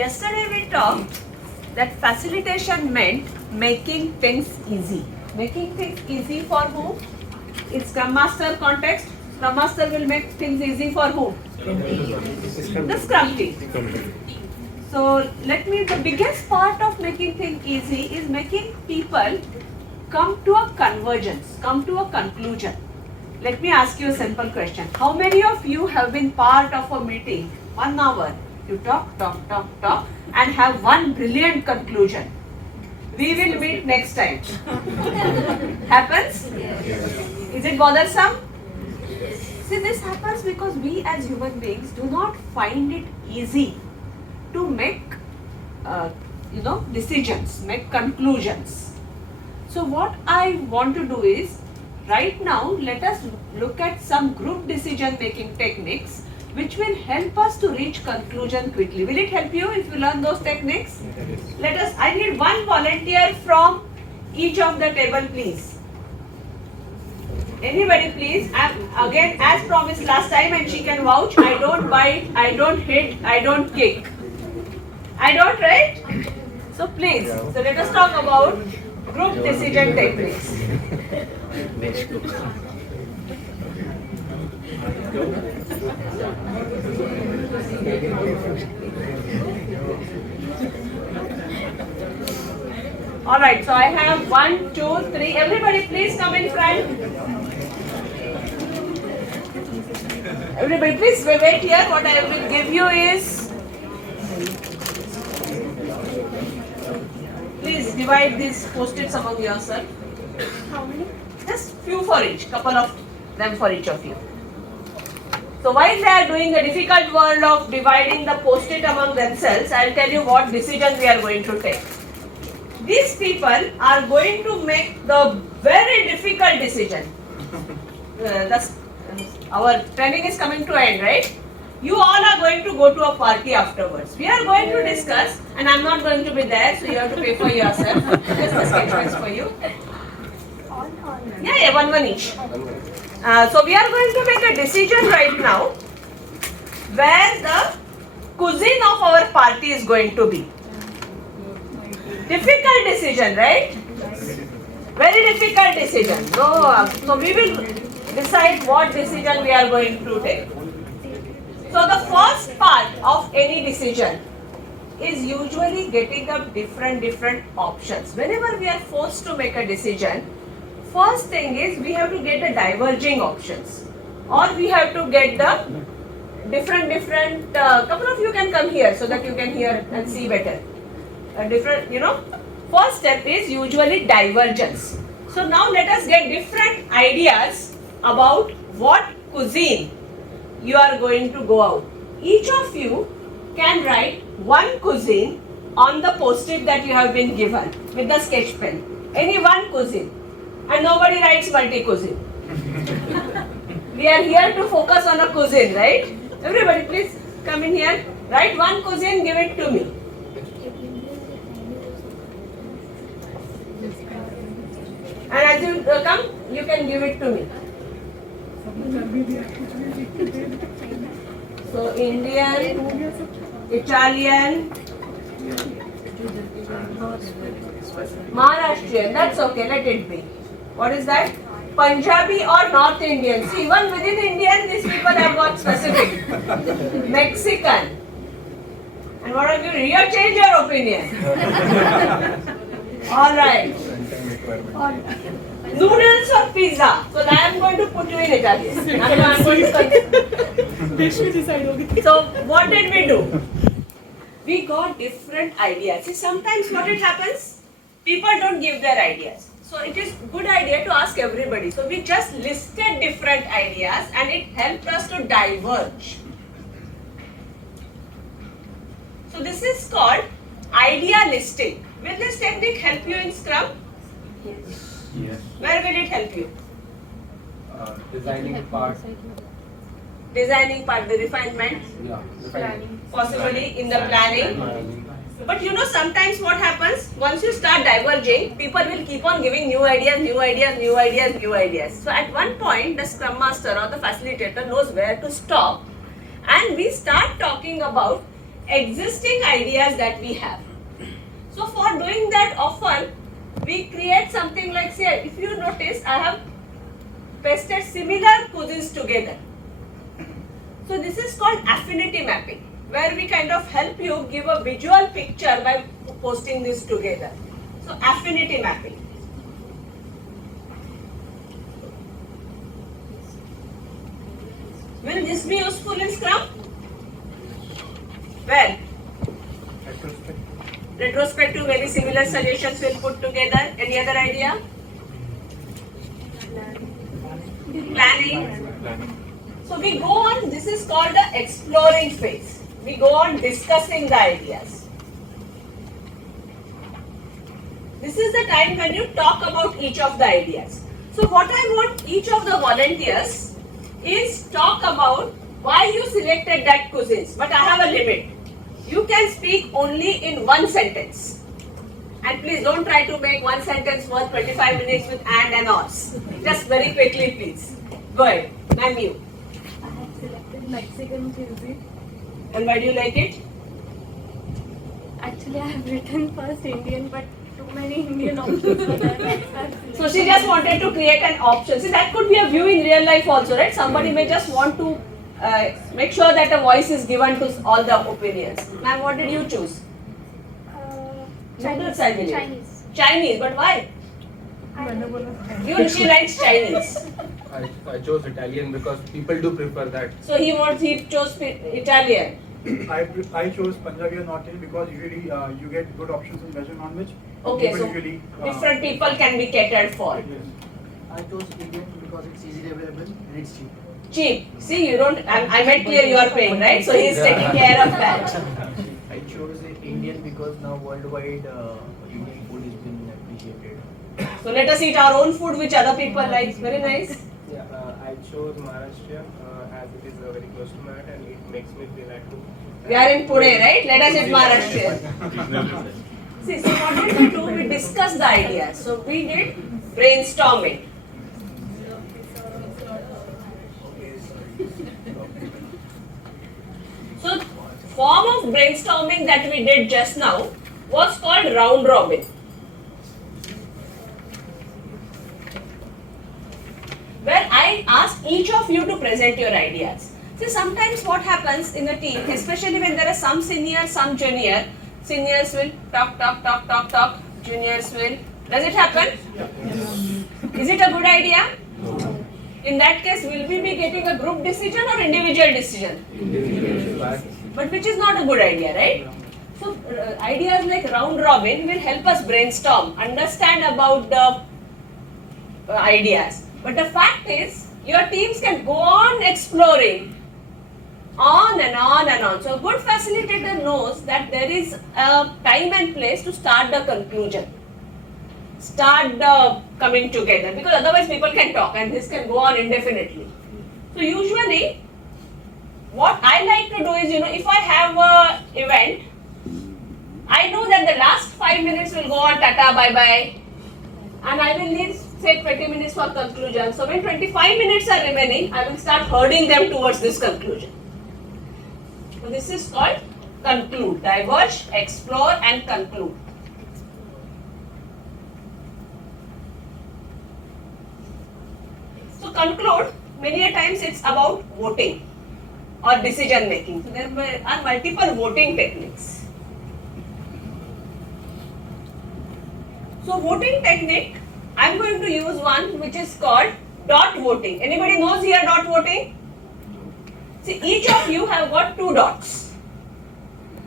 Yesterday we talked that facilitation meant making things easy. Making things easy for whom? It's Scrum Master context. Scrum Master will make things easy for whom? The Scrum team. So the biggest part of making things easy is making people come to a convergence, come to a conclusion. Let me ask you a simple question. How many of you have been part of a meeting, 1 hour? You talk, and have one brilliant conclusion. We will meet next time. Happens? Is it bothersome? See, this happens because we as human beings do not find it easy to make, decisions, make conclusions. So what I want to do is, right now, let us look at some group decision making techniques which will help us to reach conclusion quickly. Will it help you if you learn those techniques? I need one volunteer from each of the table, please. Anybody, please. Again, as promised last time, and she can vouch, I don't bite, I don't hit, I don't kick. I don't, right? So please, so let us talk about group decision techniques. Alright, so I have 1, 2, 3. Everybody please come in front. Everybody please wait here. What I will give you is, please divide these post-its among yourself. How many? Just few for each, couple of them for each of you. So while they are doing the difficult work of dividing the post-it among themselves, I will tell you what decision we are going to take. These people are going to make the very difficult decision. Our training is coming to end, right? You all are going to go to a party afterwards. We are going to discuss, and I am not going to be there, so you have to pay for yourself. Just the sketch pens for you. Yeah, one each. So we are going to make a decision right now where the cuisine of our party is going to be. Difficult decision, right? Very difficult decision. So we will decide what decision we are going to take. So the first part of any decision is usually getting up different options. Whenever we are forced to make a decision, first thing is we have to get the diverging options, or we have to get the different. Couple of you can come here so that you can hear and see better. First step is usually divergence. So now let us get different ideas about what cuisine you are going to go out. Each of you can write one cuisine on the post-it that you have been given with the sketch pen. Any one cuisine. And nobody writes multi-cuisine. We are here to focus on a cuisine, right? Everybody please come in here. Write one cuisine, give it to me. And as you come, you can give it to me. So Indian, Italian, Maharashtrian, that's okay, let it be. What is that? Punjabi or North Indian. See, even within Indian, these people have got specific. Mexican. And what have you? You change your opinion. Alright. Noodles or pizza. So I am going to put you in Italian. I'm going to So what did we do? We got different ideas. See, sometimes what it happens? People don't give their ideas. So it is good idea to ask everybody. So we just listed different ideas and it helped us to diverge. So this is called idea listing. Will this technique help you in Scrum? Yes. Where will it help you? Designing part. Designing part, the refinement? Yeah. Possibly in the planning. But sometimes what happens, once you start diverging, people will keep on giving new ideas. So at one point, the Scrum Master or the facilitator knows where to stop, and we start talking about existing ideas that we have. So for doing that often, we create something like, say, if you notice, I have pasted similar cuisines together. So this is called affinity mapping, where we kind of help you give a visual picture by posting this together. So affinity mapping. Will this be useful in Scrum? Well, retrospective, very similar suggestions we'll put together. Any other idea? Planning. So we go on, this is called the exploring phase. We go on discussing the ideas. This is the time when you talk about each of the ideas. So what I want each of the volunteers is talk about why you selected that cuisines. But I have a limit. You can speak only in one sentence. And please don't try to make one sentence worth 25 minutes with and ors. Just very quickly, please. Go ahead. Ma'am, you. I have selected Mexican cuisine. And why do you like it? Actually, I have written first Indian, but too many Indian options were there. So she just wanted to create an option. See, that could be a view in real life also, right? Somebody may just want to make sure that a voice is given to all the opinions. Ma'am, what did you choose? Noodles, I believe. Chinese. Chinese, but why? She likes Chinese. I chose Italian because people do prefer that. So he chose Italian. I chose Punjabi or North Indian because usually you get good options in veg and non-veg. Okay, so usually, different people can be catered for. Yes. I chose Indian because it's easily available and it's cheap. Cheap. See, you don't. I made clear you are paying, right? So he is taking care of that. I chose Indian because now worldwide Indian food is being appreciated. So let us eat our own food, which other people like. Very nice. Yeah, I chose Maharashtra as it is very close to my heart and it makes me feel at home. We are in Pune, right? Let us eat Maharashtra. See, so what did we do? We discussed the ideas. So we did brainstorming. So form of brainstorming that we did just now was called round robin. Where I ask each of you to present your ideas. See, sometimes what happens in a team, especially when there are some senior, some junior, seniors will talk, juniors will. Does it happen? Is it a good idea? In that case, will we be getting a group decision or individual decision? But which is not a good idea, right? So, ideas like round robin will help us brainstorm, understand about the ideas. But the fact is, your teams can go on exploring on and on and on. So a good facilitator knows that there is a time and place to start the conclusion. Start the coming together, because otherwise people can talk and this can go on indefinitely. So usually, what I like to do is, if I have a event, I know that the last 5 minutes will go on tata, bye bye, and I will need say 20 minutes for conclusion. So when 25 minutes are remaining, I will start herding them towards this conclusion. So this is called conclude. Diverge, explore and conclude. So conclude, many a times it's about voting or decision making. So there are multiple voting techniques. So voting technique, I'm going to use one which is called dot voting. Anybody knows here dot voting? See, each of you have got 2 dots,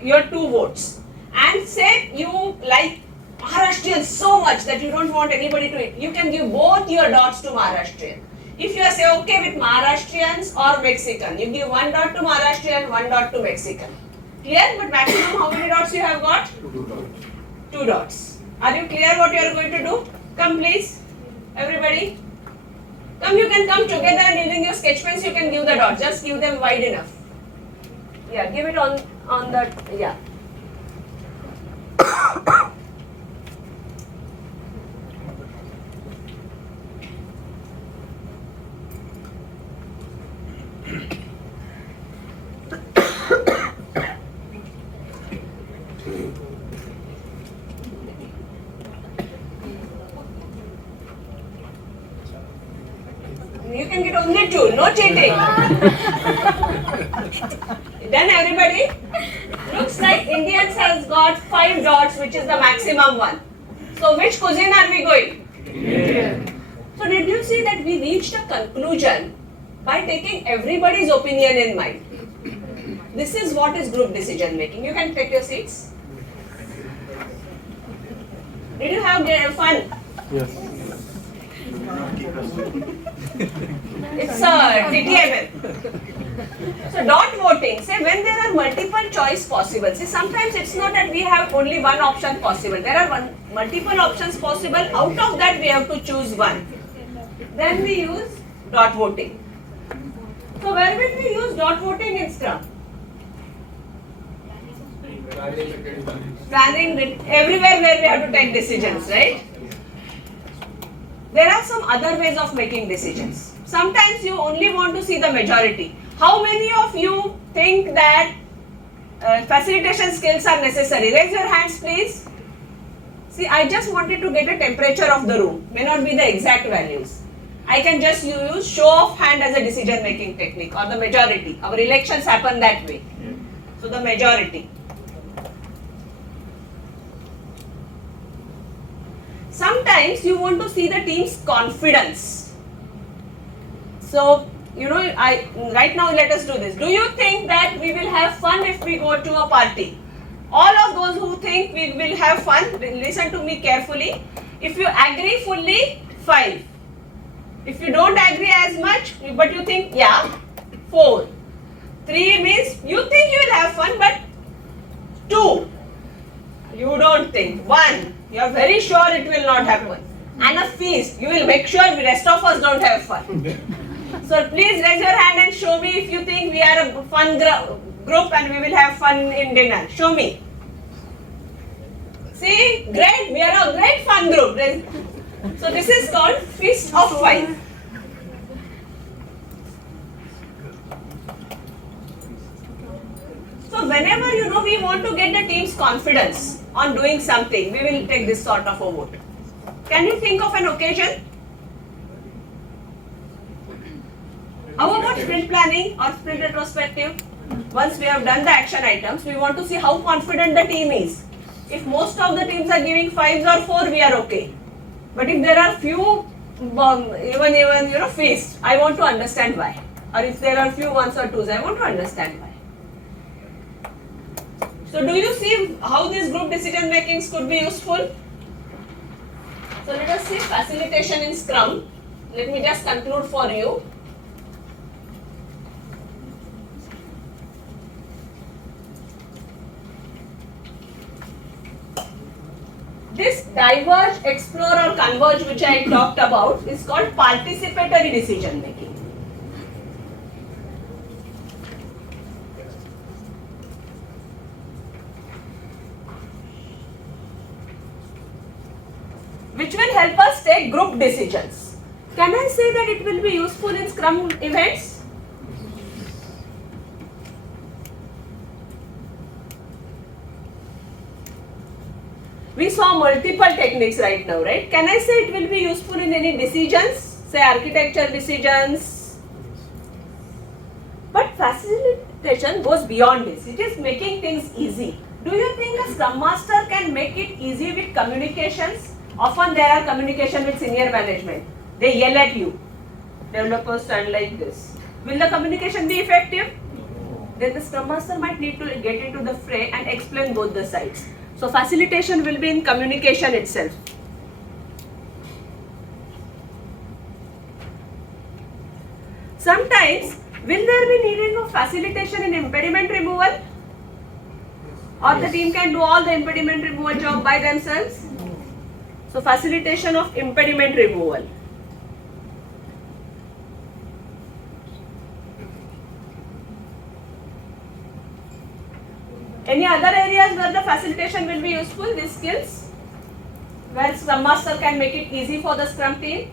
your 2 votes. And say you like Maharashtrian so much that you don't want anybody to eat. You can give both your dots to Maharashtrian. If you are say okay with Maharashtrians or Mexican, you give 1 dot to Maharashtrian, 1 dot to Mexican. Clear? But maximum how many dots you have got? 2 dots. Are you clear what you are going to do? Come please, everybody. Come, you can come together and using your sketch pens you can give the dots. Just give them wide enough. Yeah, give it on the, yeah. You can get only 2, no cheating. Done everybody? Looks like Indians has got 5 dots, which is the maximum one. So which cuisine are we going? Indian. So did you see that we reached a conclusion by taking everybody's opinion in mind? This is what is group decision making. You can take your seats. Did you have fun? Yes. It's TTML. So dot voting, say when there are multiple choice possible. See, sometimes it's not that we have only one option possible. There are multiple options possible. Out of that we have to choose one. Then we use dot voting. So where will we use dot voting in Scrum? Planning, everywhere where we have to take decisions, right? There are some other ways of making decisions. Sometimes you only want to see the majority. How many of you think that facilitation skills are necessary? Raise your hands, please. See, I just wanted to get a temperature of the room. May not be the exact values. I can just use show of hand as a decision making technique, or the majority. Our elections happen that way. So the majority. Sometimes you want to see the team's confidence. So, right now let us do this. Do you think that we will have fun if we go to a party? All of those who think we will have fun, listen to me carefully. If you agree fully, 5. If you don't agree as much, but you think, yeah, 4. 3 means you think you will have fun, but 2. You don't think. 1. You are very sure it will not happen. And a feast. You will make sure the rest of us don't have fun. So please raise your hand and show me if you think we are a fun group and we will have fun in dinner. Show me. See? Great. We are a great fun group. So this is called Feast of 5. So whenever we want to get the team's confidence on doing something, we will take this sort of a vote. Can you think of an occasion? How about sprint planning or sprint retrospective? Once we have done the action items, we want to see how confident the team is. If most of the teams are giving 5s or 4, we are okay. But if there are few, even feasts, I want to understand why. Or if there are few 1s or 2s, I want to understand why. So do you see how these group decision makings could be useful? So let us see facilitation in Scrum. Let me just conclude for you. This diverge, explore or converge which I talked about is called participatory decision making. Which will help us take group decisions. Can I say that it will be useful in Scrum events? We saw multiple techniques right now, right? Can I say it will be useful in any decisions? Say architecture decisions. But facilitation goes beyond this. It is making things easy. Do you think a Scrum Master can make it easy with communications? Often there are communication with senior management. They yell at you. Developers stand like this. Will the communication be effective? Then the Scrum Master might need to get into the fray and explain both the sides. So facilitation will be in communication itself. Sometimes, will there be needing of facilitation in impediment removal? Or the team can do all the impediment removal job by themselves? So facilitation of impediment removal. Any other areas where the facilitation will be useful, these skills? Where Scrum Master can make it easy for the Scrum team?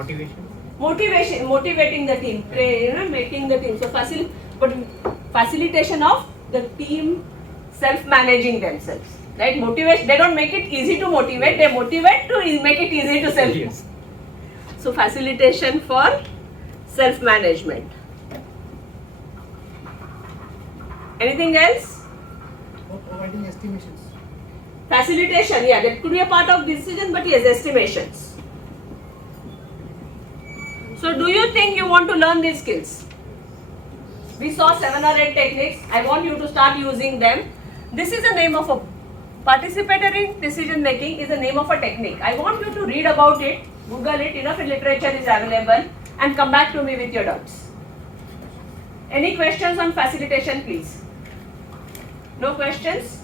Motivation. Motivating the team, making the team. So facilitation of the team self-managing themselves. Right? Motivation, they don't make it easy to motivate, they motivate to make it easy to self. So facilitation for self-management. Anything else? Providing estimations. Facilitation, yeah, that could be a part of decision, but yes, estimations. So do you think you want to learn these skills? We saw 7 or 8 techniques. I want you to start using them. This is the name of a participatory decision making is the name of a technique. I want you to read about it, Google it, enough literature is available, and come back to me with your doubts. Any questions on facilitation, please? No questions?